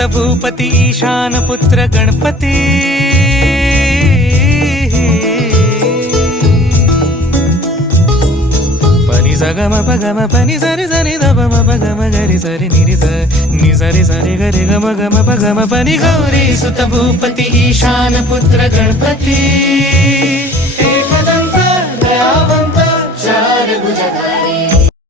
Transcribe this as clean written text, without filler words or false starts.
सुत भूपती ईशान पुत्र गणपती पनी सगम पगम पनी सरि सरि दम पगम गरि सरि निरि नि सरि सरि गरि गम गम पगम पनी गौरी सुत भूपती ईशान पुत्र गणपती एकदंत दयावंत चार भुजधारी